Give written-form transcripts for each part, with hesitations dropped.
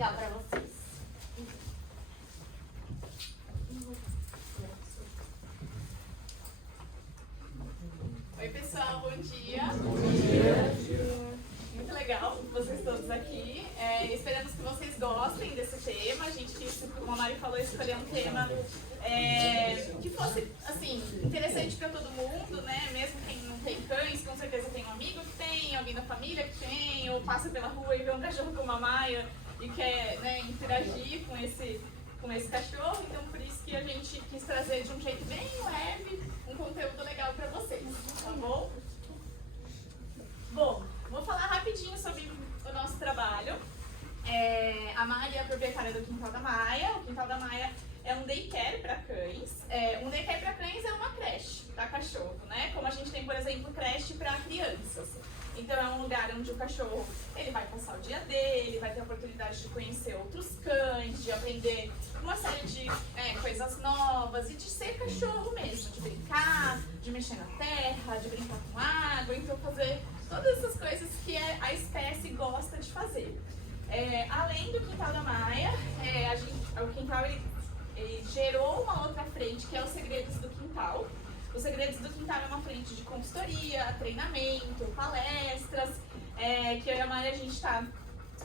legal para vocês. Oi pessoal, bom dia. Bom dia. Muito legal vocês todos aqui. Esperamos que vocês gostem desse tema. A gente quis, como a Mari falou, escolher um tema que fosse assim, interessante para todo mundo, né? Mesmo quem não tem cães, com certeza tem um amigo que tem, alguém da família que tem, ou passa pela rua e vê um cachorro com uma maia e quer, né, interagir com esse cachorro. Então por isso que a gente quis trazer de um jeito bem leve um conteúdo legal para vocês, tá bom? Bom, vou falar rapidinho sobre o nosso trabalho. A Mari é a proprietária do Quintal da Maia. O Quintal da Maia é um daycare para cães. Um daycare para cães é uma creche para cachorro, né? Como a gente tem, por exemplo, creche para crianças. Então é um lugar onde o cachorro ele vai passar o dia dele, vai ter a oportunidade de conhecer outros cães, de aprender uma série de coisas novas e de ser cachorro mesmo, de brincar, de mexer na terra, de brincar com água, então fazer todas essas coisas que a espécie gosta de fazer. Além do Quintal da Maia, o Quintal ele gerou uma outra frente que é os Segredos do Quintal. Os Segredos do Quintal é uma frente de consultoria, treinamento, palestras, que eu e a Mari a gente está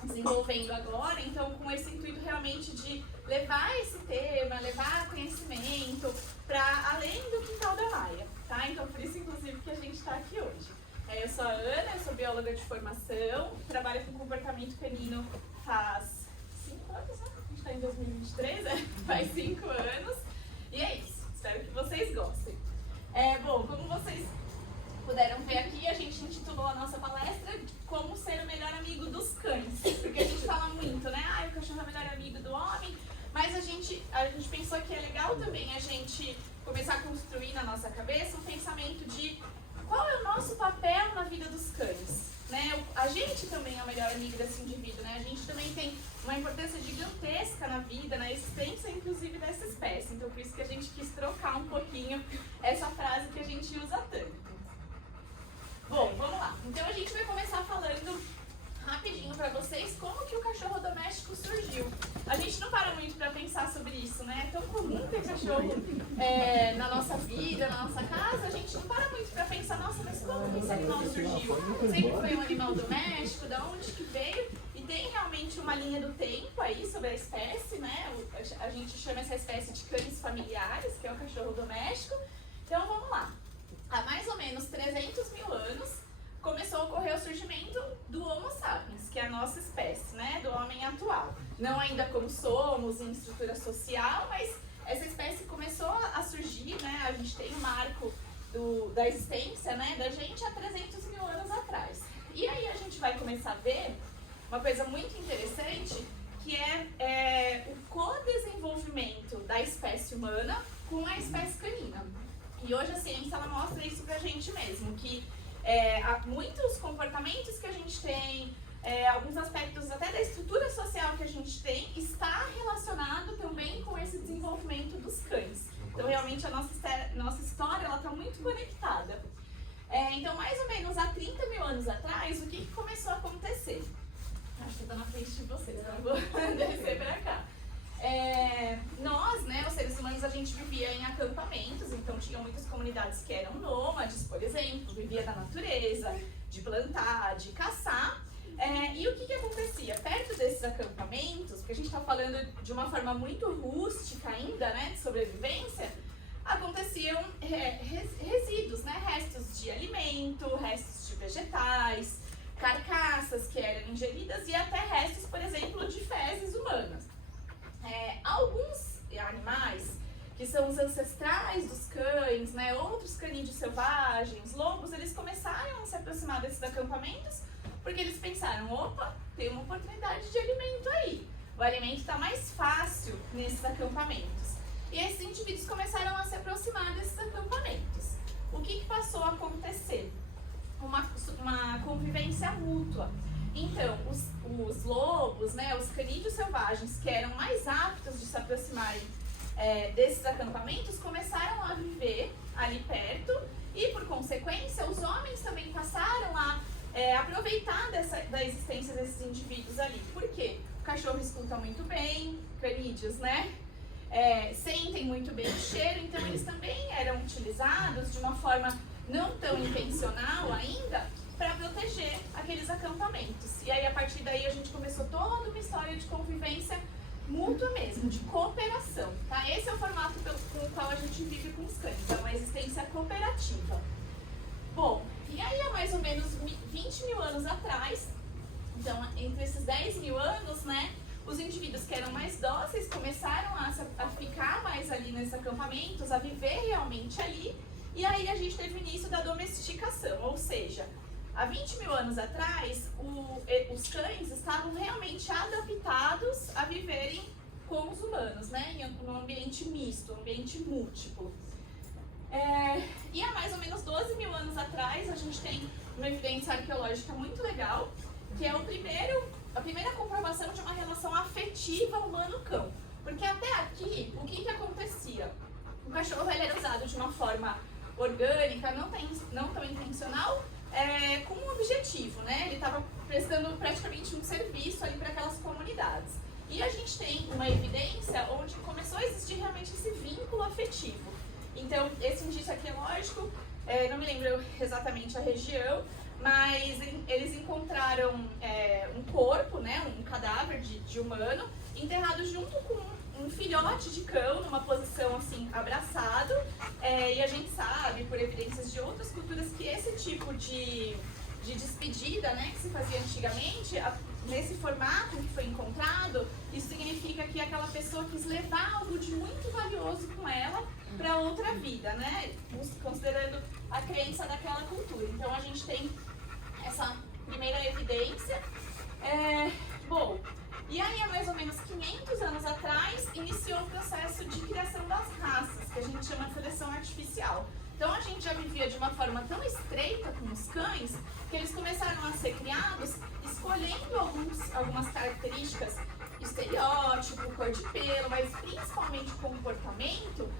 desenvolvendo agora, então com esse intuito realmente de levar esse tema, levar conhecimento para além do Quintal da Maia, tá? Então por isso inclusive que a gente está aqui hoje. Eu sou a Ana, eu sou bióloga de formação, trabalho com comportamento canino faz 5 anos, né? A gente está em 2023, faz 5 anos, e é isso, espero que vocês gostem. Bom, como vocês puderam ver aqui, a gente intitulou a nossa palestra Como Ser o Melhor Amigo dos Cães. Porque a gente fala muito, né? O cachorro é o melhor amigo do homem. Mas a gente pensou que é legal também a gente começar a construir na nossa cabeça um pensamento de qual é o nosso papel na vida dos cães. Né? A gente também é o melhor amigo desse indivíduo, né? A gente também tem uma importância gigantesca na vida, na existência, inclusive, dessa espécie. Então, por isso que a gente quis trocar um pouquinho essa frase que a gente usa tanto. Bom, vamos lá. Então, a gente vai começar falando rapidinho para vocês como que o cachorro doméstico surgiu. A gente não para muito para pensar sobre isso, né? É tão comum ter cachorro na nossa vida, na nossa casa, a gente não para muito para pensar, nossa, mas como que esse animal surgiu? Sempre foi um animal doméstico, da onde que veio? E tem realmente uma linha do tempo aí sobre a espécie, né? A gente chama essa espécie de cães familiares, que é o cachorro doméstico. Então vamos lá. Há mais ou menos 300 mil anos, começou a ocorrer o surgimento do Homo sapiens, que é a nossa espécie, né, do homem atual. Não ainda como somos, em estrutura social, mas essa espécie começou a surgir, né, a gente tem o marco da existência, né, da gente há 300 mil anos atrás. E aí a gente vai começar a ver uma coisa muito interessante, que é o co-desenvolvimento da espécie humana com a espécie canina. E hoje a ciência ela mostra isso pra gente mesmo, que há muitos comportamentos que a gente tem, alguns aspectos até da estrutura social que a gente tem, está relacionado também com esse desenvolvimento dos cães. Então, realmente, a nossa história está muito conectada. Então, mais ou menos há 30 mil anos atrás, o que começou a acontecer? Acho que está na frente de vocês, então vou descer para cá. Nós, né, os seres humanos, a gente vivia em acampamentos, então tinham muitas comunidades que eram nômades, por exemplo, vivia da natureza, de plantar, de caçar. E o que acontecia? Perto desses acampamentos, porque a gente está falando de uma forma muito rústica ainda, né, de sobrevivência, aconteciam resíduos, né, restos de alimento, restos de vegetais, carcaças que eram ingeridas e até restos, por exemplo, de fezes humanas. Alguns animais, que são os ancestrais dos cães, né, outros canídeos selvagens, lobos, eles começaram a se aproximar desses acampamentos porque eles pensaram, opa, tem uma oportunidade de alimento aí. O alimento está mais fácil nesses acampamentos. E esses indivíduos começaram a se aproximar desses acampamentos. O que passou a acontecer? Uma convivência mútua. Então, os lobos, né, os canídeos selvagens, que eram mais aptos de se aproximarem desses acampamentos, começaram a viver ali perto e, por consequência, os homens também passaram a aproveitar da existência desses indivíduos ali. Por quê? O cachorro escuta muito bem, canídeos, né? Sentem muito bem o cheiro, então eles também eram utilizados de uma forma não tão intencional ainda para proteger aqueles acampamentos. E aí, a partir daí, a gente começou toda uma história de convivência mútua mesmo, de cooperação, tá? Esse é o formato com o qual a gente vive com os cães, é uma existência cooperativa. Bom, e aí há mais ou menos 20 mil anos atrás, então entre esses 10 mil anos, né, os indivíduos que eram mais dóceis começaram a ficar mais ali nesses acampamentos, a viver realmente ali, e aí a gente teve o início da domesticação, ou seja, há 20 mil anos atrás, os cães estavam realmente adaptados a viverem com os humanos, né? Em um ambiente misto, um ambiente múltiplo. E há mais ou menos 12 mil anos atrás, a gente tem uma evidência arqueológica muito legal, que é a primeira comprovação de uma relação afetiva humano-cão. Porque até aqui, o que acontecia? O cachorro ele era usado de uma forma orgânica, não tão intencional, com um objetivo, né? Ele estava prestando praticamente um serviço ali para aquelas comunidades. E a gente tem uma evidência onde começou a existir realmente esse vínculo afetivo. Então, esse indício arqueológico, não me lembro exatamente a região, mas eles encontraram um corpo, né, um cadáver de humano, enterrado junto com um filhote de cão, numa posição assim, abraçado, e a gente sabe, por evidências de outras culturas, que esse tipo de despedida, né, que se fazia antigamente, nesse formato que foi encontrado, isso significa que aquela pessoa quis levar algo de muito valioso com ela para outra vida, né, considerando a crença daquela cultura. Então a gente tem essa primeira evidência. Bom, e aí há mais ou menos 500 anos atrás iniciou o processo de criação das raças, que a gente chama de seleção artificial. Então a gente já vivia de uma forma tão estreita com os cães que eles começaram a ser criados escolhendo algumas características, estereótipo, cor de pelo, mas principalmente comportamento,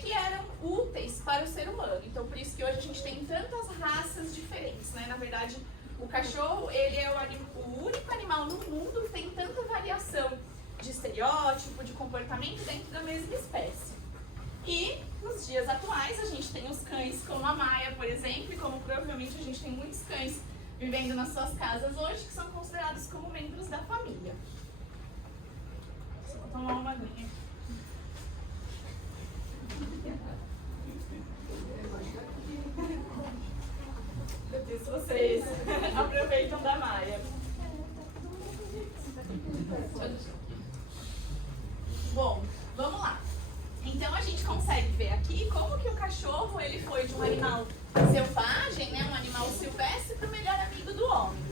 que eram úteis para o ser humano. Então por isso que hoje a gente tem tantas raças diferentes, né? Na verdade, o cachorro ele é o único animal no mundo que tem tanta variação de estereótipo, de comportamento dentro da mesma espécie. E nos dias atuais a gente tem os cães como a Maia, por exemplo, e como provavelmente a gente tem muitos cães vivendo nas suas casas hoje, que são considerados como membros da família. Só vou tomar uma aguinha. Eu disse vocês aproveitam da Maia. Bom, vamos lá. Então a gente consegue ver aqui como que o cachorro ele foi de um animal selvagem, né, um animal silvestre, para o melhor amigo do homem.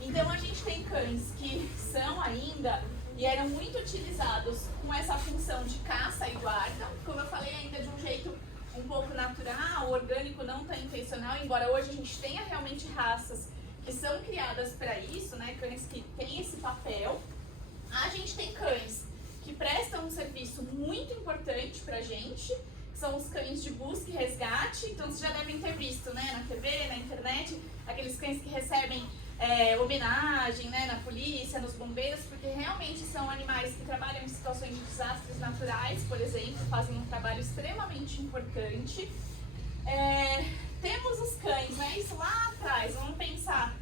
Então a gente tem cães que são ainda e eram muito utilizados com essa função de caça e guarda, como eu falei, ainda de um jeito um pouco natural, orgânico, não tão intencional, embora hoje a gente tenha realmente raças que são criadas para isso, né, cães que têm esse papel. A gente tem cães que prestam um serviço muito importante pra gente, que são os cães de busca e resgate. Então vocês já devem ter visto, né, na TV, na internet, aqueles cães que recebem homenagem, né, na polícia, nos bombeiros, porque realmente são animais que trabalham em situações de desastres naturais, por exemplo, fazem um trabalho extremamente importante. Temos os cães, né, isso lá atrás, vamos pensar,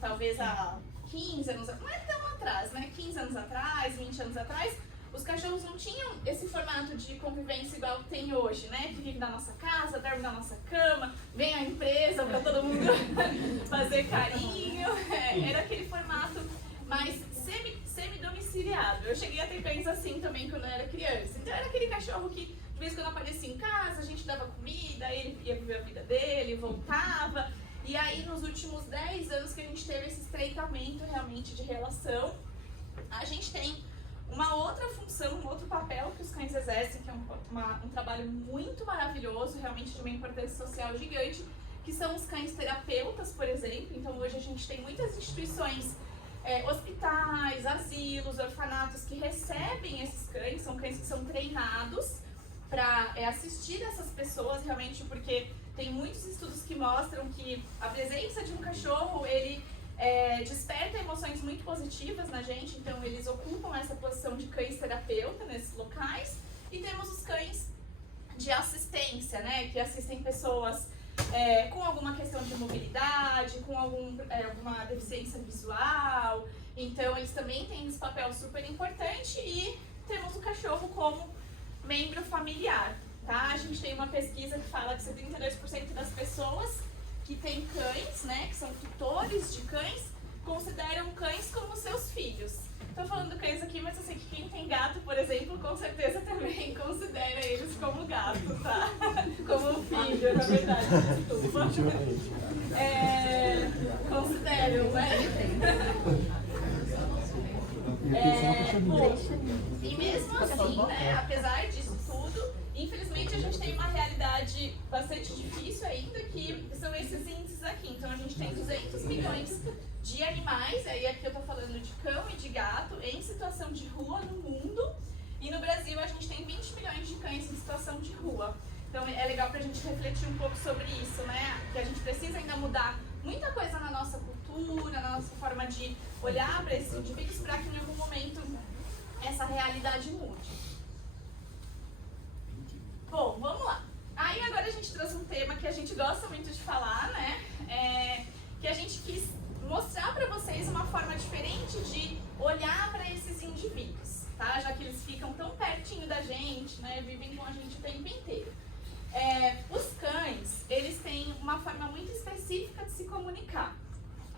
talvez há 15 anos atrás, não é tão atrás, né? 15 anos atrás, 20 anos atrás, os cachorros não tinham esse formato de convivência igual que tem hoje, né? Que vive na nossa casa, dorme na nossa cama, vem à empresa para todo mundo fazer carinho. Era aquele formato mais semi-domiciliado. Eu cheguei a ter cães assim também quando eu era criança. Então era aquele cachorro que de vez em quando aparecia em casa, a gente dava comida, ele ia viver a vida dele, voltava. E aí, nos últimos 10 anos que a gente teve esse estreitamento realmente de relação, a gente tem uma outra função, um outro papel que os cães exercem, que é um trabalho muito maravilhoso, realmente de uma importância social gigante, que são os cães terapeutas, por exemplo. Então, hoje a gente tem muitas instituições, hospitais, asilos, orfanatos que recebem esses cães, são cães que são treinados para assistir essas pessoas, realmente, porque Tem muitos estudos que mostram que a presença de um cachorro, ele desperta emoções muito positivas na gente, então eles ocupam essa posição de cães terapeuta nesses locais. E temos os cães de assistência, né, que assistem pessoas com alguma questão de mobilidade, com alguma deficiência visual. Então eles também têm esse papel super importante. E temos o cachorro como membro familiar, tá? A gente tem uma pesquisa que fala que 72% das pessoas que têm cães, né, que são tutores de cães, consideram cães como seus filhos. Estou falando cães aqui, mas eu sei que quem tem gato, por exemplo, com certeza também considera eles como gato, tá? Como um filho, na verdade, desculpa. Consideram, né? Bom, e mesmo assim, né, apesar disso tudo, infelizmente a gente tem uma realidade bastante difícil ainda, que são esses índices aqui. Então a gente tem 200 milhões de animais, aí aqui eu tô falando de cão e de gato, em situação de rua no mundo. E no Brasil a gente tem 20 milhões de cães em situação de rua. Então é legal pra gente refletir um pouco sobre isso, né? Que a gente precisa ainda mudar muita coisa na nossa cultura, na nossa forma de olhar para esses indivíduos, para que em algum momento essa realidade mude. Bom, vamos lá. Aí agora a gente trouxe um tema que a gente gosta muito de falar, né? Que a gente quis mostrar para vocês uma forma diferente de olhar para esses indivíduos, tá? Já que eles ficam tão pertinho da gente, né? Vivem com a gente o tempo inteiro. Os cães, eles têm uma forma muito específica de se comunicar.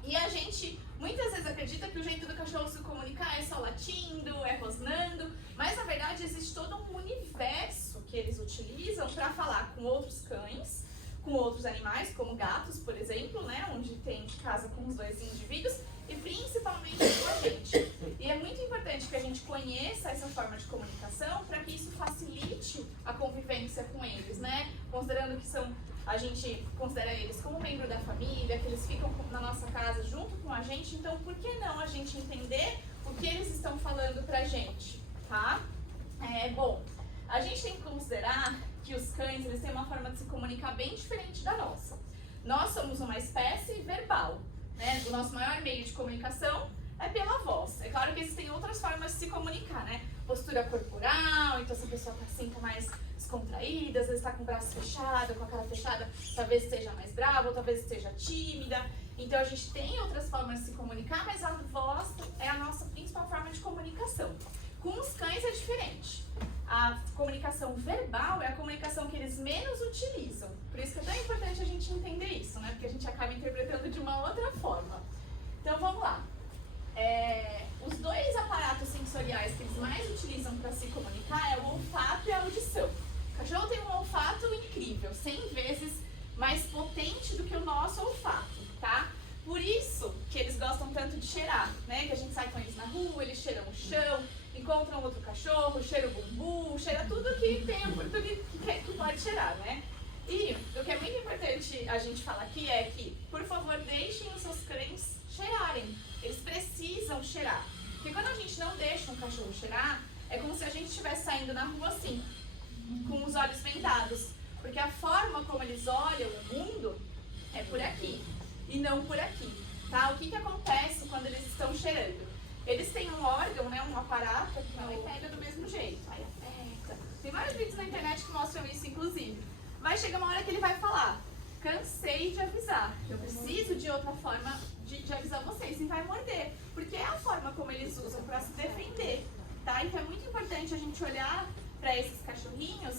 E a gente muitas vezes acredita que o jeito do cachorro se comunicar é só latindo, é rosnando, mas na verdade existe todo um universo que eles utilizam para falar com outros cães, com outros animais, como gatos, por exemplo, né, onde tem casa com os dois indivíduos, e principalmente com a gente. E é muito importante que a gente conheça essa forma de comunicação para que isso facilite a convivência com eles, né? Considerando que a gente considera eles como membro da família, que eles ficam na nossa casa junto com a gente, então por que não a gente entender o que eles estão falando pra gente, tá? Bom, a gente tem que considerar que os cães, eles têm uma forma de se comunicar bem diferente da nossa. Nós somos uma espécie verbal, né? O nosso maior meio de comunicação é pela voz. É claro que existem outras formas de se comunicar, né? Postura corporal, então se a pessoa tá assim, tá mais descontraída, às vezes tá com o braço fechado, com a cara fechada, talvez esteja mais brava, ou talvez esteja tímida. Então a gente tem outras formas de se comunicar, mas a voz é a nossa principal forma de comunicação. Com os cães é diferente. A comunicação verbal é a comunicação que eles menos utilizam. Por isso que é tão importante a gente entender isso, né? Porque a gente acaba interpretando de uma outra forma. Então vamos lá. Os dois aparatos sensoriais que eles mais utilizam para se comunicar é o olfato e a audição. O cachorro tem um olfato incrível, 100 vezes mais potente do que o nosso olfato, tá? Por isso que eles gostam tanto de cheirar, né? Que a gente sai com eles na rua, eles cheiram o chão, encontram outro cachorro, cheira o bumbum, cheira tudo que tem oportunidade que pode cheirar, né? E o que é muito importante a gente falar aqui é que, por favor, deixem os seus cães cheirarem. Eles precisam cheirar. Porque quando a gente não deixa um cachorro cheirar, é como se a gente estivesse saindo na rua assim, com os olhos vendados. Porque a forma como eles olham o mundo é por aqui e não por aqui, tá? O que acontece quando eles estão cheirando? Eles têm um órgão, né, um aparato que não pega do mesmo jeito. Aí aperta. Tem vários vídeos na internet que mostram isso, inclusive. Mas chega uma hora que ele vai falar: cansei de avisar, eu preciso de outra forma de avisar vocês, e vai morder. Porque é a forma como eles usam para se defender, tá? Então é muito importante a gente olhar para esses cachorrinhos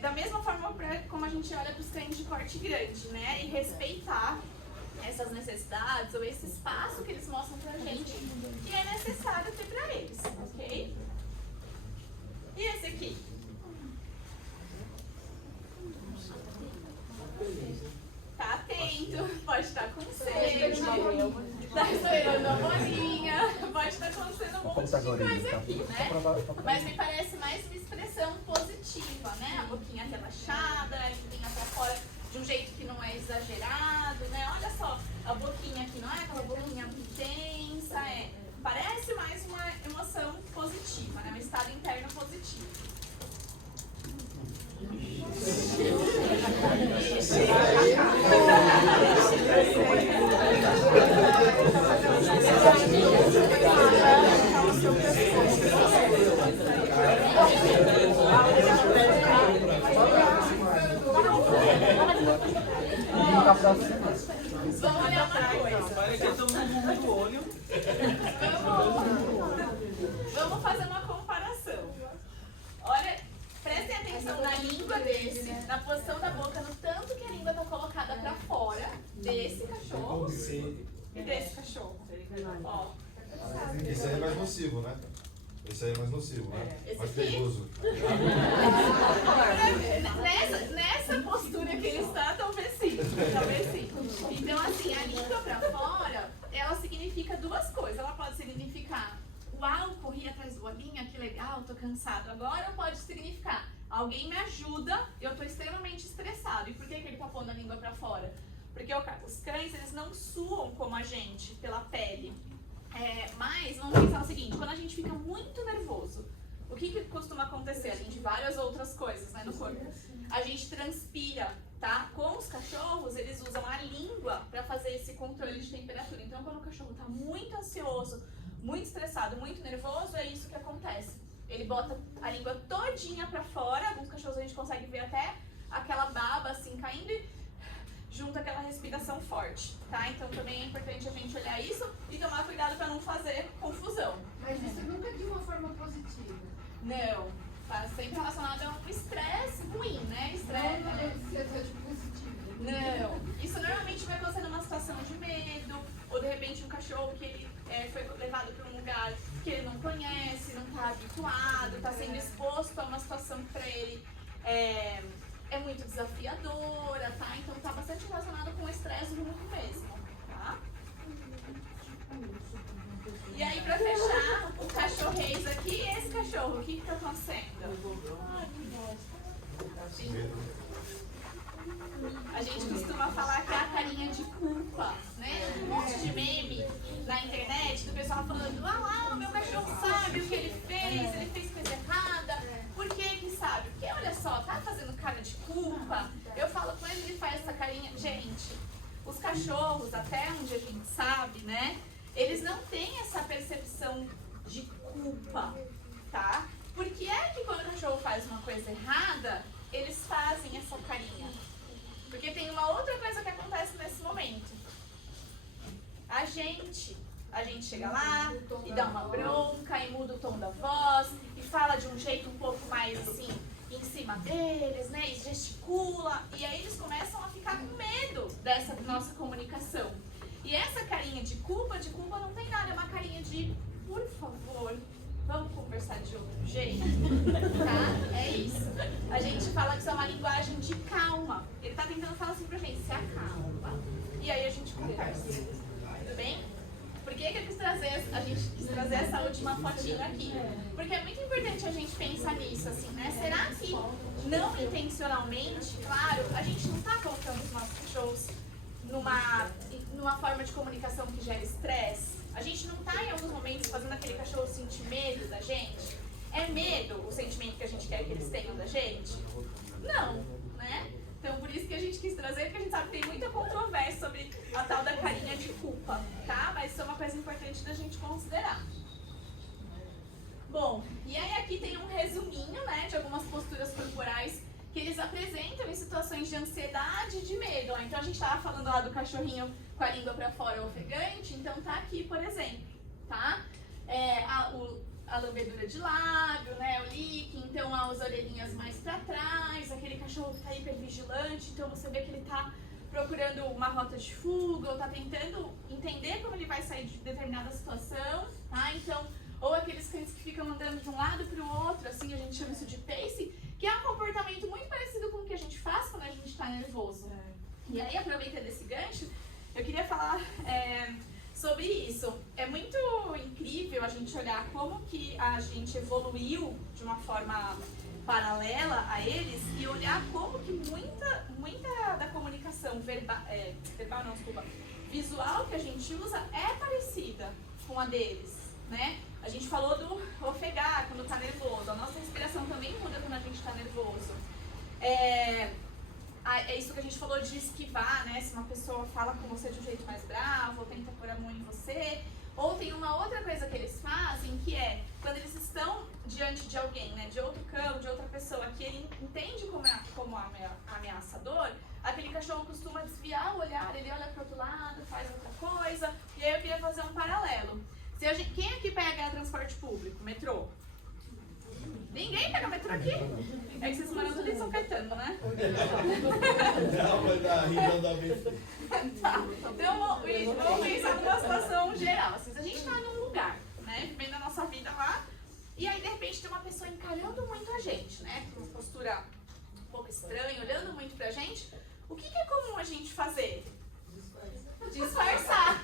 da mesma forma como a gente olha para os cães de porte grande, né? E respeitar essas necessidades ou esse espaço que eles mostram pra gente que é necessário ter pra eles, ok? E esse aqui? Tá atento, pode estar com sede, tá esperando a bolinha, pode estar acontecendo um monte de coisa aqui, né? Mas me parece mais uma expressão positiva, né? A boquinha relaxada, a linguinha pra fora de um jeito que não é exagerado, né? Olha só, a boquinha aqui não é aquela boquinha intensa, parece mais uma emoção positiva, né? Um estado interno positivo. Vamos olhar uma coisa. Vamos fazer uma comparação. Olha, prestem atenção na língua desse, na posição da boca, no tanto que a língua está colocada para fora desse cachorro e desse cachorro. Ó. Esse aí é mais nocivo, né? Esse aí é mais nocivo, né? Esse Mais aqui? perigoso. Nessa postura que ele está, talvez sim. Talvez sim. Então, assim, a língua para fora, ela significa duas coisas. Ela pode significar, uau, corri atrás do bolinha, que legal, tô cansado agora. Ou pode significar, alguém me ajuda, eu tô extremamente estressado. E por que ele tá pondo a língua para fora? Porque os cães, eles não suam como a gente, pela pele. Mas vamos pensar o seguinte, quando a gente fica muito nervoso, o que costuma acontecer? Além de várias outras coisas, né, no corpo. A gente transpira, tá? Com os cachorros, eles usam a língua para fazer esse controle de temperatura. Então, quando o cachorro está muito ansioso, muito estressado, muito nervoso, é isso que acontece. Ele bota a língua todinha para fora, alguns cachorros a gente consegue ver até aquela baba assim caindo e junto aquela respiração forte, tá? Então também é importante a gente olhar isso e tomar cuidado para não fazer confusão. Mas isso nunca de uma forma positiva. Não, tá sempre relacionado a um estresse ruim, né? Estresse. Não deve ser positivo. Não, isso normalmente vai acontecer numa situação de medo, ou de repente um cachorro que ele foi levado para um lugar que ele não conhece, não está habituado, está sendo exposto a uma situação que para ele é muito desafiadora, tá? Então está bastante relacionado com o estresse ruim mesmo, tá? E aí, para fechar, o cachorreis aqui e esse cachorro, o que está acontecendo? A gente costuma falar que é a carinha de culpa, né? Um monte de meme na internet do pessoal falando, ah lá, o meu cachorro sabe o que ele fez coisa errada. Por que sabe? Porque olha só, tá fazendo cara de culpa. Eu falo, quando ele faz essa carinha, gente, os cachorros, até onde a gente sabe, né? Eles não têm essa percepção de culpa, tá? Porque é que quando o cachorro faz uma coisa errada, eles fazem essa carinha. Porque tem uma outra coisa que acontece nesse momento. A gente chega lá e dá uma bronca e muda o tom da voz e fala de um jeito um pouco mais assim, em cima deles, né? E gesticula. E aí eles começam a ficar com medo dessa nossa comunicação. E essa carinha de culpa não tem nada, é uma carinha de, por favor, vamos conversar de outro jeito, tá? É isso. A gente fala que isso é uma linguagem de calma. Ele tá tentando falar assim pra gente, se acalma. E aí a gente conversa. Tudo bem? Por que a gente quis trazer essa última fotinho aqui? Porque é muito importante a gente pensar nisso, assim, né? Será que não intencionalmente, claro, a gente não tá colocando os nossos cachorros numa forma de comunicação que gera estresse? A gente não tá em alguns momentos fazendo aquele cachorro sentir medo da gente? É medo o sentimento que a gente quer que eles tenham da gente? Não, né? Então por isso que a gente quis trazer, porque a gente sabe que tem muita controvérsia sobre a tal da carinha de culpa, tá? Mas isso é uma coisa importante da gente considerar. Bom, e aí aqui tem um resuminho, né, de algumas posturas corporais que eles apresentam em situações de ansiedade e de medo. Ó. Então a gente estava falando lá do cachorrinho com a língua para fora ofegante, então tá aqui, por exemplo, tá? A lambedura de lábio, né, o lick, então as orelhinhas mais para trás, aquele cachorro que tá hipervigilante, então você vê que ele tá procurando uma rota de fuga, ou tá tentando entender como ele vai sair de determinada situação, tá? Então, ou aqueles cães que ficam andando de um lado para o outro, assim, a gente chama isso de pace, que é um comportamento muito parecido com o que a gente faz quando a gente está nervoso. E aí, aproveitando esse gancho, eu queria falar sobre isso. É muito incrível a gente olhar como que a gente evoluiu de uma forma paralela a eles e olhar como que muita da comunicação visual que a gente usa é parecida com a deles, né? A gente falou do ofegar quando está nervoso, a nossa respiração também muda quando a gente está nervoso. é isso que a gente falou de esquivar, né? Se uma pessoa fala com você de um jeito mais bravo, ou tenta pôr a mão em você. Ou tem uma outra coisa que eles fazem, que é quando eles estão diante de alguém, né? De outro cão, de outra pessoa, que ele entende como ameaçador, aquele cachorro costuma desviar o olhar, ele olha para o outro lado, faz outra coisa. E aí eu queria fazer um paralelo. Quem aqui pega transporte público, metrô? Ninguém pega metrô aqui? É que vocês moram tudo em São Caetano, né? Não, mas a rima da vez. Tá. Então vamos pensar numa situação geral. Assim, se a gente tá num lugar, né? Vivendo a nossa vida lá, e aí de repente tem uma pessoa encarando muito a gente, né? Com uma postura um pouco estranha, olhando muito pra gente. O que é comum a gente fazer? Disfarçar.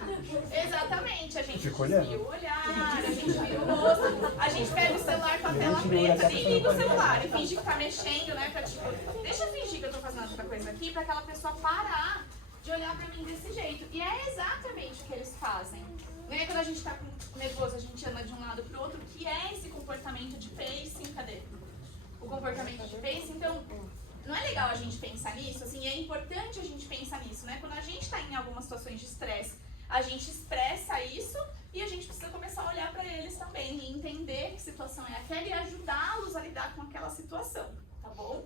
Exatamente. A gente desvia o olhar, a gente vira o rosto, a gente pega o celular com a tela preta, nem liga o celular e finge que tá mexendo, né? Pra tipo, deixa eu fingir que eu tô fazendo outra coisa aqui, pra aquela pessoa parar de olhar pra mim desse jeito. E é exatamente o que eles fazem. Né? Quando a gente tá nervoso, a gente anda de um lado pro outro, que é esse comportamento de pacing. Cadê? O comportamento de pacing. Então, não é legal a gente pensar nisso, assim, é importante a gente pensar nisso, né? Quando a gente tá em algumas situações de estresse, a gente expressa isso e a gente precisa começar a olhar pra eles também e entender que situação é aquela e ajudá-los a lidar com aquela situação, tá bom?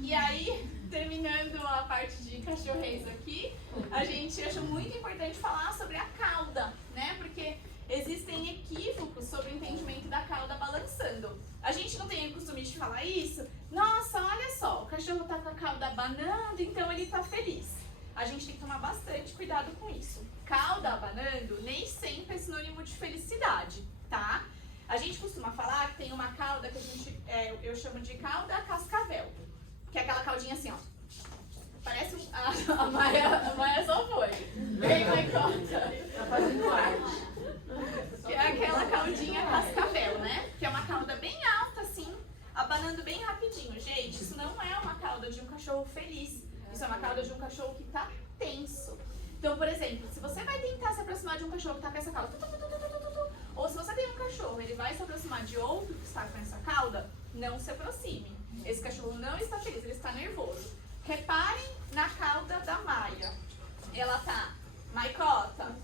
E aí, terminando a parte de cachorreiros aqui, a gente acha muito importante falar sobre a cauda, né? Porque existem equívocos sobre o entendimento da cauda balançando. A gente não tem o costume de falar isso. Nossa, olha só, o cachorro tá com a cauda abanando, então ele tá feliz. A gente tem que tomar bastante cuidado com isso. Cauda abanando nem sempre é sinônimo de felicidade, tá? A gente costuma falar que tem uma cauda que eu chamo de cauda cascavel. Que é aquela caudinha assim, ó. Parece a Maia só foi. Vem, Maicota. Tá fazendo arte. Que é aquela caudinha cascavel, né? Que é uma cauda bem alta, assim, abanando bem rapidinho. Gente, isso não é uma cauda de um cachorro feliz. Isso é uma cauda de um cachorro que tá tenso. Então, por exemplo, se você vai tentar se aproximar de um cachorro que tá com essa cauda, ou se você tem um cachorro, ele vai se aproximar de outro que está com essa cauda, não se aproxime. Esse cachorro não está feliz, ele está nervoso. Reparem na cauda da Maia. Ela tá, Maicota.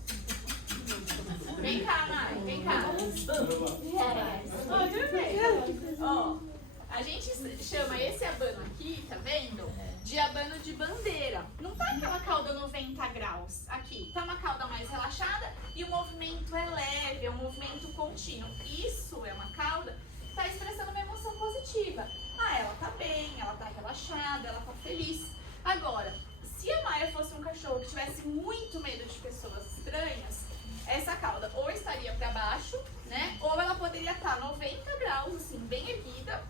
Vem cá, Mai, vem cá. Tudo bem. Ó, a gente chama esse abano aqui, tá vendo? De abano de bandeira. Não tá aquela cauda 90 graus aqui. Tá uma cauda mais relaxada e o movimento é leve, é um movimento contínuo. Isso é uma cauda que tá expressando uma emoção positiva. Ela tá bem, ela tá relaxada, ela tá feliz. Agora, se a Maia fosse um cachorro que tivesse muito medo de pessoas estranhas, essa cauda ou estaria para baixo, né? Ou ela poderia estar 90 graus, assim, bem erguida,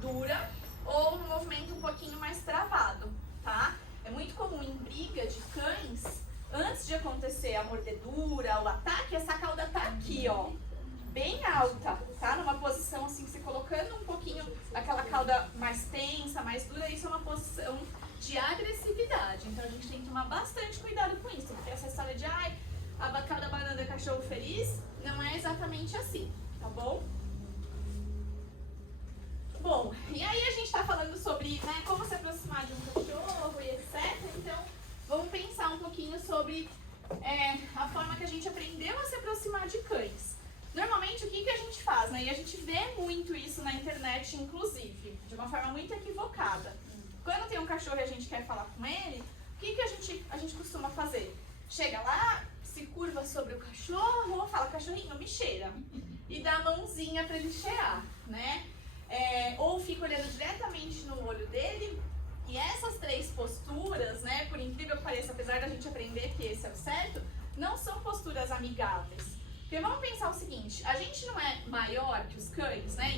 dura, ou um movimento um pouquinho mais travado, tá? É muito comum em briga de cães, antes de acontecer a mordedura, o ataque, essa cauda tá aqui, ó. Bem alta, tá? Numa posição assim, se colocando um pouquinho aquela cauda mais tensa, mais dura, isso é uma posição de agressividade. Então a gente tem que tomar bastante cuidado com isso, porque essa história de a cauda banana é cachorro feliz, não é exatamente assim, tá bom? Bom, e aí a gente tá falando sobre, né, como se aproximar de um cachorro e etc. Então, vamos pensar um pouquinho sobre a forma que a gente aprendeu a se aproximar de cães. Normalmente, o que a gente faz, né? E a gente vê muito isso na internet, inclusive, de uma forma muito equivocada. Quando tem um cachorro e a gente quer falar com ele, o que a gente costuma fazer? Chega lá, se curva sobre o cachorro, fala, cachorrinho, me cheira. E dá a mãozinha pra ele cheirar, né? Ou fica olhando diretamente no olho dele. E essas três posturas, né, por incrível que pareça, apesar da gente aprender que esse é o certo, não são posturas amigáveis. Porque vamos pensar o seguinte, a gente não é maior que os cães, né,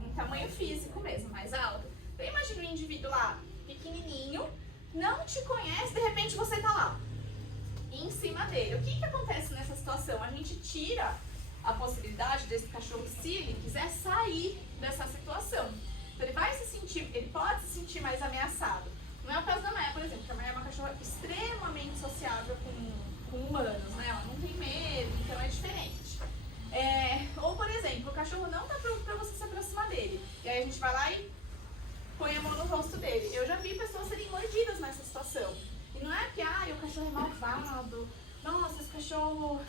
em tamanho físico mesmo, mais alto. Então imagina um indivíduo lá, pequenininho, não te conhece, de repente você tá lá, em cima dele. O que acontece nessa situação? A gente tira a possibilidade desse cachorro, se ele quiser, sair dessa situação. Então ele vai se sentir, ele pode se sentir mais ameaçado. Não é o caso da Maia, por exemplo, porque a Maia é uma cachorra extremamente sociável com humanos, né? Ela não tem medo, então é diferente. Ou, por exemplo, o cachorro não tá pronto pra você se aproximar dele. E aí a gente vai lá e põe a mão no rosto dele. Eu já vi pessoas serem mordidas nessa situação. E não é que, o cachorro é malvado, nossa, esse cachorro,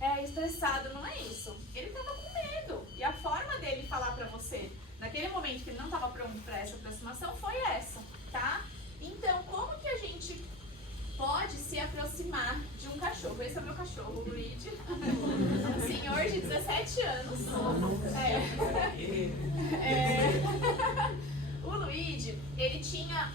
é estressado, não é isso. Ele tava com medo. E a forma dele falar pra você, naquele momento que ele não tava pronto pra essa aproximação, foi essa, tá? Então, como que a gente pode se aproximar de um cachorro? Esse é o meu cachorro, o Luigi. Um senhor de 17 anos. O Luigi, ele tinha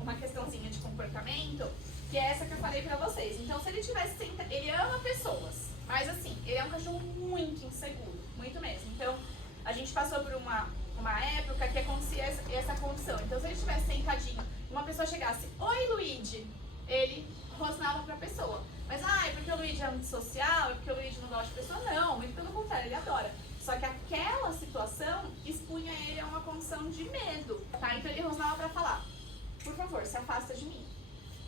uma questãozinha de comportamento, que é essa que eu falei pra vocês. Então, se ele tivesse sentado... Ele ama pessoas, mas assim, ele é um cachorro muito inseguro, muito mesmo. Então, a gente passou por uma época que acontecia essa condição. Então, se ele estivesse sentadinho, uma pessoa chegasse, oi, Luigi, ele rosnava pra pessoa. Mas, é porque o Luigi é antissocial, é porque o Luigi não gosta de pessoa? Não, muito pelo contrário, ele adora. Só que aquela situação expunha ele a uma condição de medo, tá? Então ele rosnava pra falar, por favor, se afasta de mim.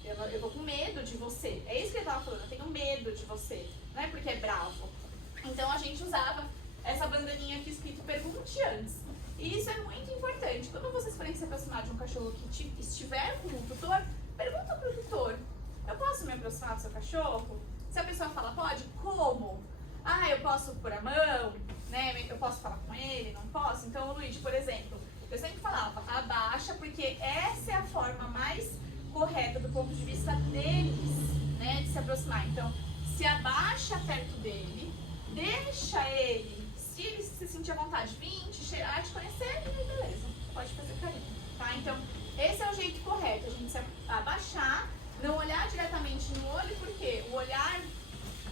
Eu tô com medo de você. É isso que ele tava falando, eu tenho medo de você. Não é porque é bravo. Então a gente usava essa bandaninha aqui escrito pergunte antes. E isso é muito importante. Quando vocês forem se aproximar de um cachorro que estiver com um tutor, pergunta pro tutor, eu posso me aproximar do seu cachorro? Se a pessoa fala, pode, como? Eu posso pôr a mão, né? Eu posso falar com ele, não posso? Então o Luigi, por exemplo, eu sempre falava, abaixa, porque essa é a forma mais correta do ponto de vista deles, né? De se aproximar. Então, se abaixa perto dele, deixa ele, se ele se sentir à vontade, vir, te cheirar, te conhecer, e beleza, pode fazer carinho, tá? Então, esse é o jeito correto, a gente se abaixar, não olhar diretamente no olho, porque o olhar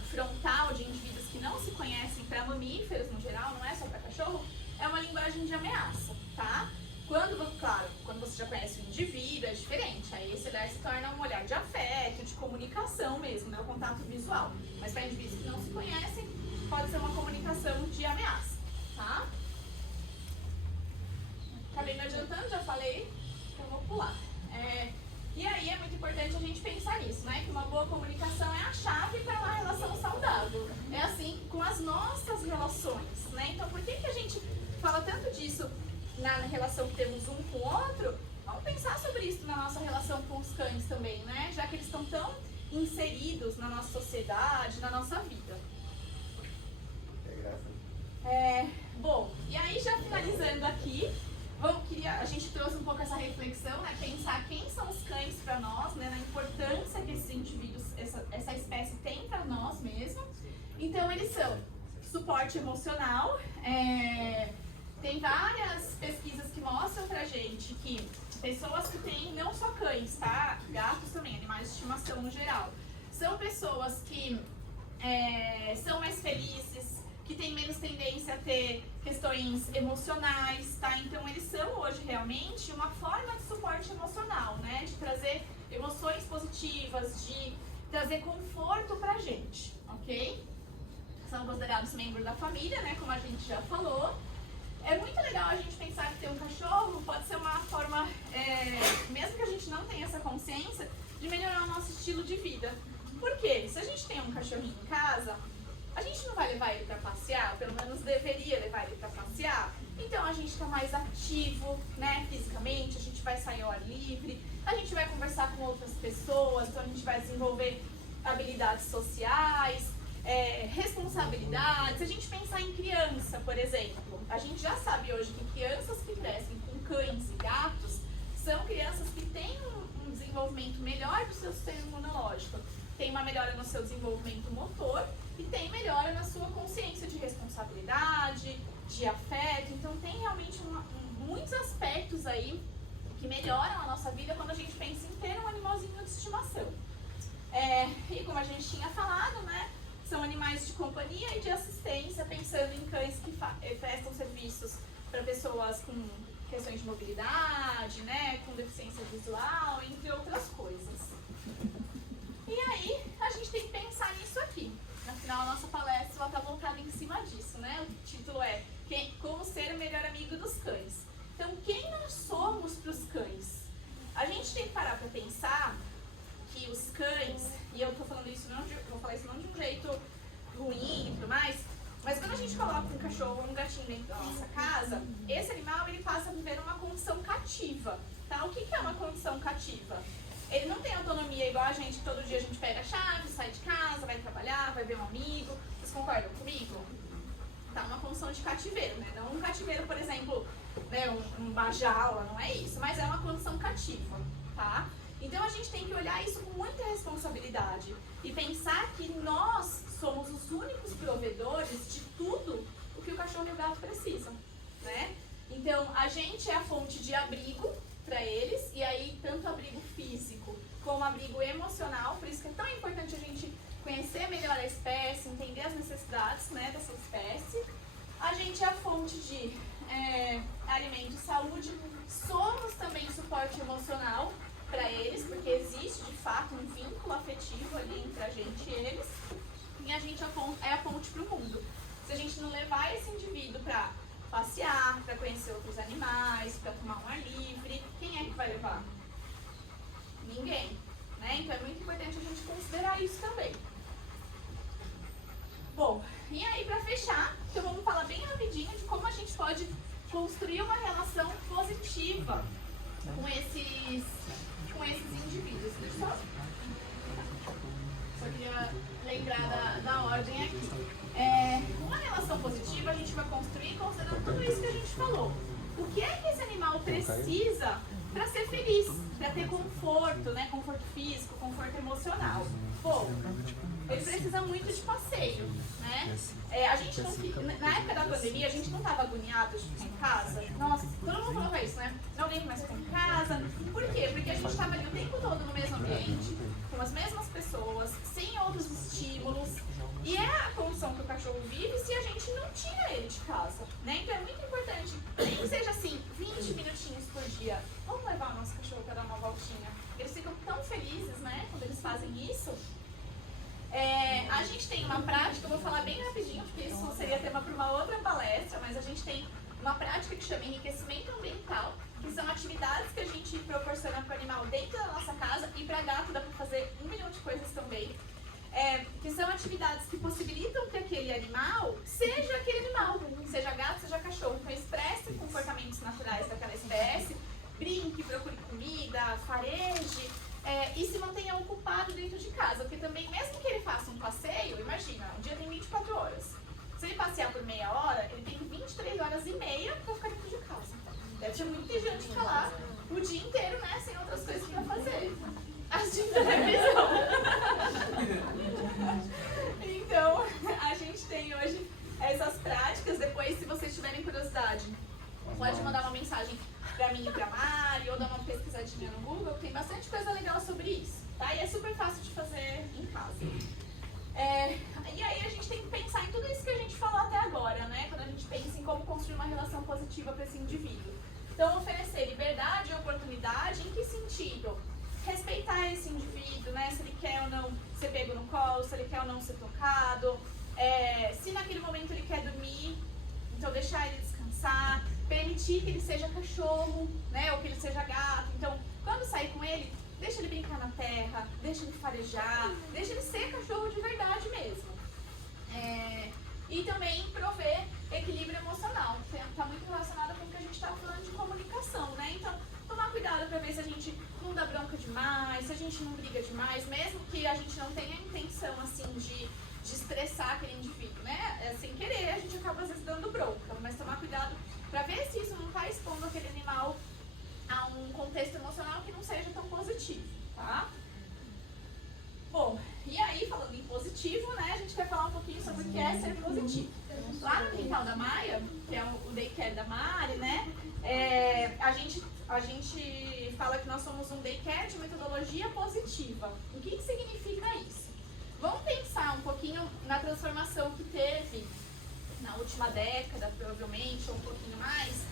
frontal de indivíduos que não se conhecem, para mamíferos no geral, não é só para cachorro, é uma linguagem de ameaça, tá? Quando você já conhece o indivíduo, é diferente. Aí esse olhar se torna um olhar de afeto, de comunicação mesmo, né? O contato visual. Mas para indivíduos que não se conhecem, pode ser uma comunicação de ameaça, tá? Acabei me adiantando, já falei, então vou pular. E aí é muito importante a gente pensar nisso, né? Que uma boa comunicação é a chave para uma relação saudável. É assim com as nossas relações, né? Então por que a gente fala tanto disso na relação que temos um com o outro? Vamos pensar sobre isso na nossa relação com os cães também, né? Já que eles estão tão inseridos na nossa sociedade, na nossa vida. Bom, e aí já finalizando aqui, a gente trouxe um pouco essa reflexão, né? Pensar quem são os cães para nós, né? Na importância que esses indivíduos, essa espécie tem para nós mesmo. Então eles são suporte emocional, tem várias pesquisas que mostram pra gente que pessoas que têm, não só cães, tá? Gatos também, animais de estimação no geral, são pessoas que são mais felizes, que têm menos tendência a ter questões emocionais, tá? Então eles são hoje realmente uma forma de suporte emocional, né? De trazer emoções positivas, de trazer conforto pra gente, ok? São considerados membros da família, né? Como a gente já falou. É muito legal a gente pensar que ter um cachorro pode ser uma forma, mesmo que a gente não tenha essa consciência, de melhorar o nosso estilo de vida. Por quê? Se a gente tem um cachorrinho em casa, a gente não vai levar ele para passear, pelo menos deveria levar ele para passear. Então a gente está mais ativo, né, fisicamente, a gente vai sair ao ar livre, a gente vai conversar com outras pessoas, então a gente vai desenvolver habilidades sociais, responsabilidades. Se a gente pensar em criança, por exemplo, a gente já sabe hoje que crianças que crescem com cães e gatos são crianças que têm um desenvolvimento melhor do seu sistema imunológico, tem uma melhora no seu desenvolvimento motor e tem melhora na sua consciência de responsabilidade, de afeto. Então tem realmente muitos aspectos aí que melhoram a nossa vida quando a gente pensa em ter um animalzinho de estimação. E como a gente tinha falado, né, são animais de companhia e de assistência, pensando em cães que prestam serviços para pessoas com questões de mobilidade, né, com deficiência visual, entre outras coisas. E aí, a gente tem que pensar nisso aqui. Afinal, a nossa palestra está voltada em cima disso, né? O título é Como Ser o Melhor Amigo dos Cães. Então, quem nós somos para os cães? A gente tem que parar para pensar que os cães, e eu tô falando isso vou falar isso não de um jeito ruim e tudo mais, mas quando a gente gente coloca um cachorro ou um gatinho dentro da nossa casa, esse animal ele passa a viver numa condição cativa. Tá? O que é uma condição cativa? Ele não tem autonomia igual a gente, que todo dia a gente pega a chave, sai de casa, vai trabalhar, vai ver um amigo. Vocês concordam comigo? Tá, uma condição de cativeiro, né? Não um cativeiro, por exemplo, né, uma jaula, não é isso, mas é uma condição cativa, tá? Então a gente tem que olhar isso com muita responsabilidade e pensar que nós somos os únicos provedores de tudo o que o cachorro e o gato precisam, né? Então a gente é a fonte de abrigo para eles, e aí tanto abrigo físico como abrigo emocional, por isso que é tão importante a gente conhecer melhor a espécie, entender as necessidades, né, dessa espécie. A gente é a fonte de alimento e saúde, somos também suporte emocional para eles, porque existe de fato um vínculo afetivo ali entre a gente e eles, e a gente é a ponte para o mundo. Se a gente não levar esse indivíduo para passear, para conhecer outros animais, para tomar um ar livre, quem é que vai levar? Ninguém, né? Então é muito importante a gente considerar isso também. Bom, e aí para fechar, então vamos falar bem rapidinho de como a gente pode construir uma relação positiva com esses indivíduos. Só queria lembrar da ordem aqui. Uma relação positiva a gente vai construir considerando tudo isso que a gente falou. O que é que esse animal precisa para ser feliz, para ter conforto, né? Conforto físico, conforto emocional. Bom, ele precisa muito de passeio, né? A gente não fica, na época da pandemia, a gente não estava agoniado de ficar em casa. Nossa, todo mundo falava isso, né? Não vem mais ficar em casa. Por quê? Porque a gente estava ali o tempo todo no mesmo ambiente, com as mesmas pessoas, sem outros estímulos. E é a condição que o cachorro vive se a gente não tira ele de casa, né? Então é muito importante, nem que seja assim, 20 minutinhos por dia. Vamos levar o nosso cachorro para dar uma voltinha. Eles ficam tão felizes, né, quando eles fazem isso. A gente tem uma prática, eu vou falar bem rapidinho, porque isso seria tema para uma outra palestra, mas a gente tem uma prática que chama enriquecimento ambiental, que são atividades que a gente proporciona para o animal dentro da nossa casa, e para gato dá para fazer 1 milhão de coisas também. Que são atividades que possibilitam que aquele animal seja aquele animal, seja gato, seja cachorro. Então expresse comportamentos naturais daquela espécie, brinque, procure comida, fareje, e se mantenha ocupado dentro de casa. Porque também, mesmo que ele faça um passeio, imagina, um dia tem 24 horas. Se ele passear por meia hora, ele tem 23 horas e meia para ficar dentro de casa. Deve ter muita gente que fica lá o dia inteiro, né, sem outras coisas para fazer. Assistindo televisão. Então, a gente tem hoje essas práticas. Depois, se vocês tiverem curiosidade, pode mandar uma mensagem pra mim e pra Mari, ou dar uma pesquisadinha no Google, tem bastante coisa legal sobre isso, tá? E é super fácil de fazer em casa. E aí a gente tem que pensar em tudo isso que a gente falou até agora, né? Quando a gente pensa em como construir uma relação positiva para esse indivíduo. Então, oferecer liberdade e oportunidade, em que sentido? Respeitar esse indivíduo, né? Se ele quer ou não ser pego no colo, se ele quer ou não ser tocado, se naquele momento ele quer dormir, então deixar ele descansar, permitir que ele seja cachorro, né? Ou que ele seja gato. Então, quando sair com ele, deixa ele brincar na terra, deixa ele farejar, deixa ele ser cachorro de verdade mesmo. E também prover equilíbrio emocional, que está muito relacionado com o que a gente estava falando de comunicação, né? Então, tomar cuidado para ver se a gente não dá bronca demais, se a gente não briga demais, mesmo que a gente não tenha a intenção, assim, de estressar aquele indivíduo, né? Sem querer, a gente acaba, às vezes, dando bronca, mas tomar cuidado para ver se isso não está expondo aquele animal a um contexto emocional que não seja tão positivo, tá? Bom, e aí, falando em positivo, né, a gente vai falar um pouquinho sobre o que é ser positivo. Lá no Quintal da Maia, que é o daycare da Mari, né, a gente fala que nós somos um daycare de metodologia positiva. O que significa isso? Vamos pensar um pouquinho na transformação que teve na última década, provavelmente, ou um pouquinho mais,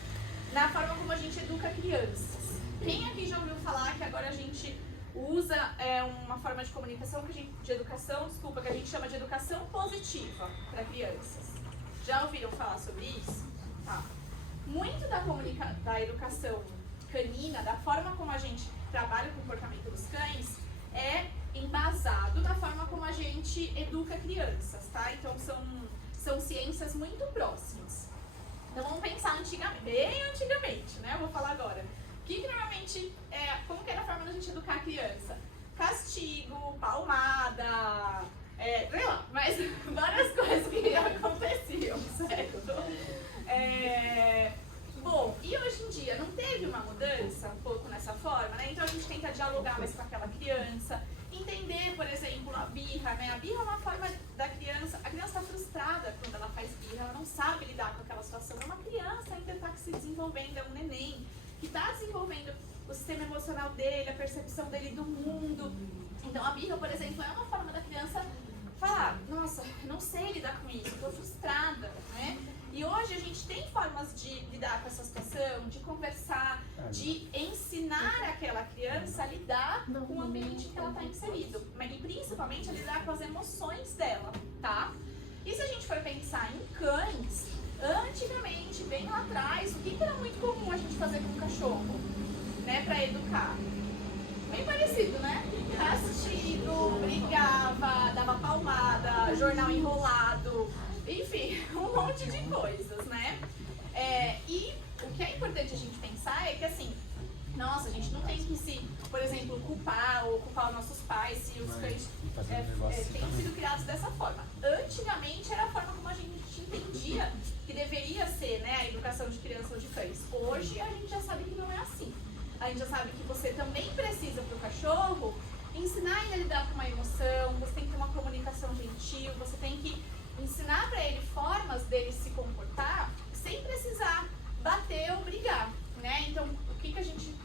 na forma como a gente educa crianças. Quem aqui já ouviu falar que agora a gente usa uma forma de comunicação, de educação, que a gente chama de educação positiva para crianças? Já ouviram falar sobre isso? Tá. Muito da educação canina, da forma como a gente trabalha o comportamento dos cães, é embasado na forma como a gente educa crianças, tá? Então são ciências muito próximas. Então vamos pensar antigamente, bem antigamente, né? Eu vou falar agora. O que normalmente, como que era a forma da gente educar a criança? Castigo, palmada, sei lá, mas várias coisas que aconteciam, certo? Bom, e hoje em dia não teve uma mudança um pouco nessa forma, né? Então a gente tenta dialogar mais com aquela criança, entender, por exemplo, a birra, né? A birra é uma forma da criança, a criança está frustrada quando ela faz birra, ela não sabe lidar com aquela situação, é uma criança ainda está se desenvolvendo, é um neném que está desenvolvendo o sistema emocional dele, a percepção dele do mundo. Então a birra, por exemplo, é uma forma da criança falar, nossa, não sei lidar com isso, estou frustrada, né? E hoje a gente tem formas de lidar com essa situação, de conversar, de ensinar aquela criança a lidar com o ambiente que ela está inserido. E principalmente a lidar com as emoções dela, tá? E se a gente for pensar em cães, antigamente, bem lá atrás, o que era muito comum a gente fazer com o cachorro, né, para educar? Bem parecido, né? Castigo, brigava, dava palmada, jornal enrolado, enfim, um monte de coisas, né? E o que é importante a gente pensar é que, assim, nossa, a gente não tem que se, por exemplo, culpar ou culpar os nossos pais se os cães têm sido criados dessa forma. Antigamente era a forma como a gente entendia que deveria ser, né, a educação de criança ou de cães. Hoje a gente já sabe que não é assim. A gente já sabe que você também precisa para o cachorro ensinar ele a lidar com uma emoção, você tem que ter uma comunicação gentil, você tem que ensinar para ele formas dele se comportar sem precisar bater ou brigar, né? Então, o que a gente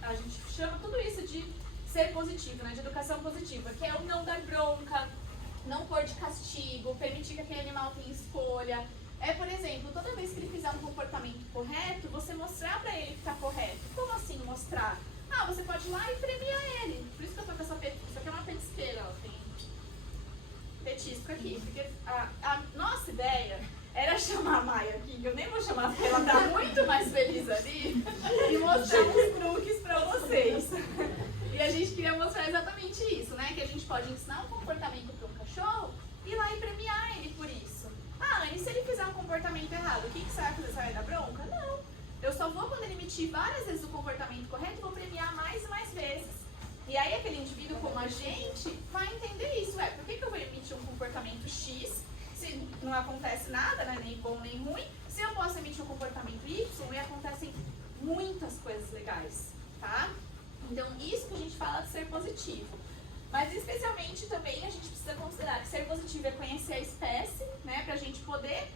chama tudo isso de ser positivo, né? De educação positiva, que é o não dar bronca, não pôr de castigo, permitir que aquele animal tenha escolha. Por exemplo, toda vez que ele fizer um comportamento correto, você mostrar pra ele que tá correto. Como assim mostrar? Você pode ir lá e premiar ele. Por isso que eu tô com essa petisca. Isso aqui é uma petisqueira, ó. Tem petisco aqui. Porque a nossa ideia era chamar a Maia aqui, que eu nem vou chamar porque ela tá muito mais feliz ali, e mostrar uns truques pra vocês. E a gente queria mostrar exatamente isso, né? Que a gente pode ensinar um comportamento para um cachorro e ir lá e premiar ele por isso. E se ele fizer um comportamento errado, o que você vai fazer? Você vai dar bronca? Não. Eu só vou, quando ele emitir várias vezes o comportamento correto, vou premiar mais e mais vezes. E aí aquele indivíduo como a gente vai entender isso. Por que eu vou emitir um comportamento X se não acontece nada, né? Nem bom nem ruim? Se eu posso emitir um comportamento Y e acontecem muitas coisas legais, tá? Então isso que a gente fala de ser positivo. Mas especialmente também a gente precisa considerar que ser positivo é conhecer a espécie, né? Pra gente poder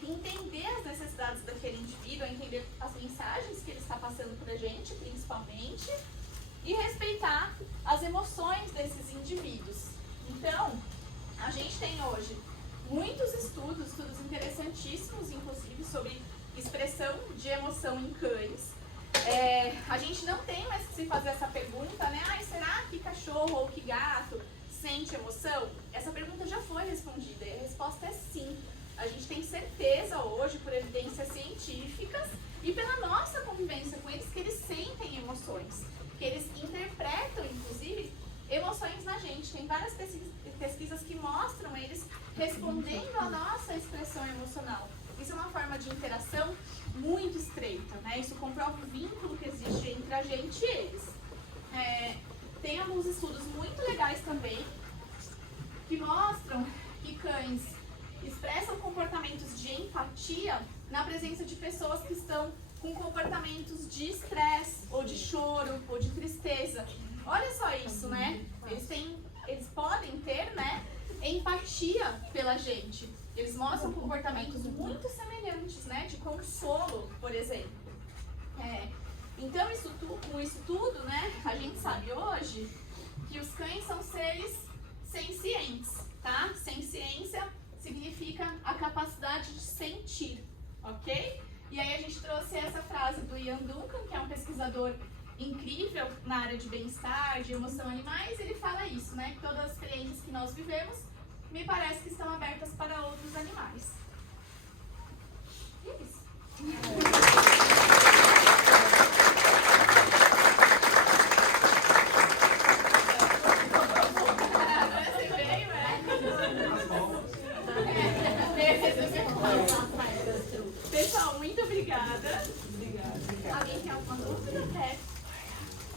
entender as necessidades daquele indivíduo, entender as mensagens que ele está passando pra gente, principalmente, e respeitar as emoções desses indivíduos. Então, a gente tem hoje muitos estudos interessantíssimos, inclusive, sobre expressão de emoção em cães. A gente não tem mais que se fazer essa pergunta, né? Será que cachorro ou que gato sente emoção? Essa pergunta já foi respondida e a resposta é sim. A gente tem certeza hoje, por evidências científicas e pela nossa convivência com eles, que eles sentem emoções, que eles interpretam, inclusive, emoções na gente. Tem várias pesquisas que mostram eles respondendo à nossa expressão emocional. Isso é uma forma de interação muito estreita, né? Isso comprova o vínculo que existe entre a gente e eles. Tem alguns estudos muito legais também que mostram que cães expressam comportamentos de empatia na presença de pessoas que estão com comportamentos de estresse, ou de choro, ou de tristeza. Olha só isso, né? Eles podem ter, né, empatia pela gente. Eles mostram comportamentos muito semelhantes, né, de consolo, por exemplo. Então, com isso tudo, né, a gente sabe hoje que os cães são seres sencientes, tá? Senciência significa a capacidade de sentir, ok? E aí a gente trouxe essa frase do Ian Duncan, que é um pesquisador incrível na área de bem-estar, de emoção animais. Ele fala isso, né? Que todas as experiências que nós vivemos, me parece que estão abertas para outros animais. E é isso. Agora você veio, né?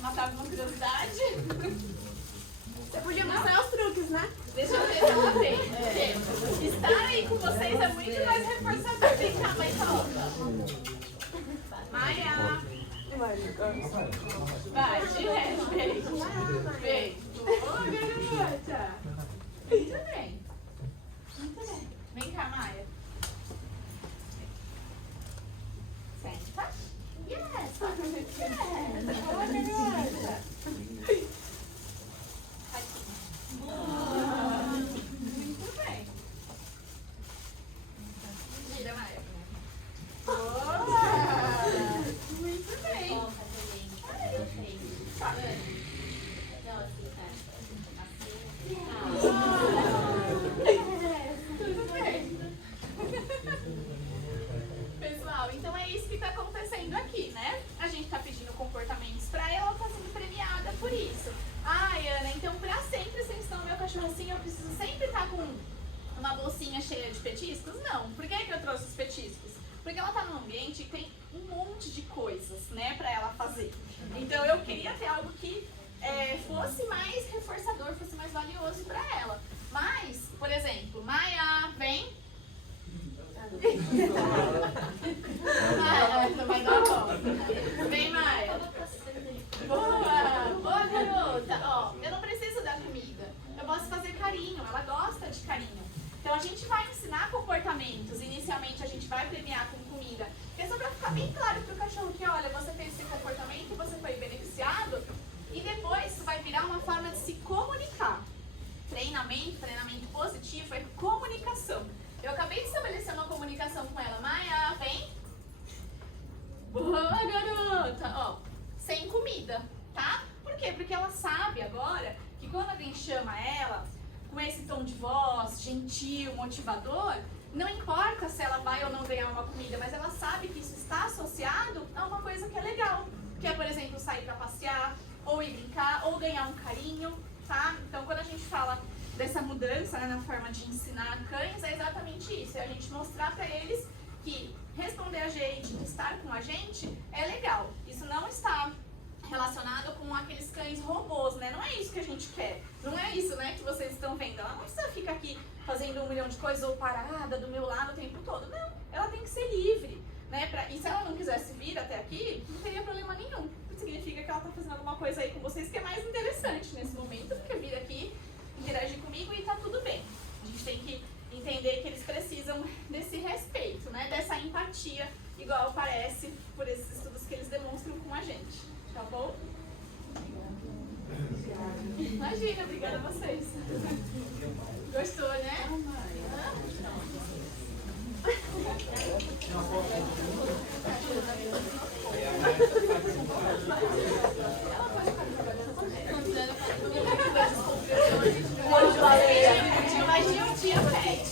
matar alguma curiosidade? Você podia mostrar os truques, né? Deixa eu ver se ela tem. Estar aí com vocês é muito mais reforçador. Vem cá, mãe, coloca. Maia. Vai, de ré, vem. Vem. Boa, garota. Muito bem. Muito bem. Vem cá, Maia. Senta. Yes. Boa, garota. Muito bem. Gira, Maia. Boa. Muito bem. Tudo bem. Pessoal, então é isso que está acontecendo aqui, né? A gente está pedindo comportamentos para ela, está sendo premiada por isso. Ai, Ana, então para sempre, sem estar no meu cachorro assim, eu preciso sempre estar com uma bolsinha cheia de petiscos? Não. Por que eu trouxe os petiscos? Porque ela está num ambiente que tem um monte de coisas, né, para ela fazer. Então eu queria ter algo que fosse mais reforçador, fosse mais valioso para ela. Mas, por exemplo, Maia, vem. Maia, não vai dar a volta. Vem, Maia. Boa, boa, garota. Ó, eu não preciso dar comida. Eu posso fazer carinho, ela gosta de carinho. Então a gente vai ensinar comportamentos. Inicialmente a gente vai premiar com comida. Porque é só pra ficar bem claro pro cachorro que, olha, você fez esse comportamento e você foi beneficiado. E depois isso vai virar uma forma de se comunicar. Treinamento positivo é comunicação. Eu acabei de estabelecer uma comunicação com ela. Maia, vem. Boa, garota. Ó, sem comida, tá? Por quê? Porque ela sabe agora que quando alguém chama ela com esse tom de voz, gentil, motivador, não importa se ela vai ou não ganhar uma comida, mas ela sabe que isso está associado a uma coisa que é legal. Que é, por exemplo, sair pra passear, ou ir brincar, ou ganhar um carinho, tá? Então, quando a gente fala dessa mudança, né, na forma de ensinar cães, é exatamente isso. É a gente mostrar pra eles que responder a gente, estar com a gente, é legal. Isso não está relacionado com aqueles cães robôs, né? Não é isso que a gente quer. Não é isso, né, que vocês estão vendo. Ela não precisa ficar aqui fazendo 1 milhão de coisas ou parada do meu lado o tempo todo. Não, ela tem que ser livre, né? E se ela não quisesse vir até aqui, não teria problema nenhum. Significa que ela está fazendo alguma coisa aí com vocês que é mais interessante nesse momento, porque vir aqui, interagir comigo e tá tudo bem. A gente tem que entender que eles precisam desse respeito, né? Dessa empatia, igual parece por esses estudos que eles demonstram com a gente. Tá bom? Imagina, obrigada a vocês. Gostou, né? Mais de um dia, pet.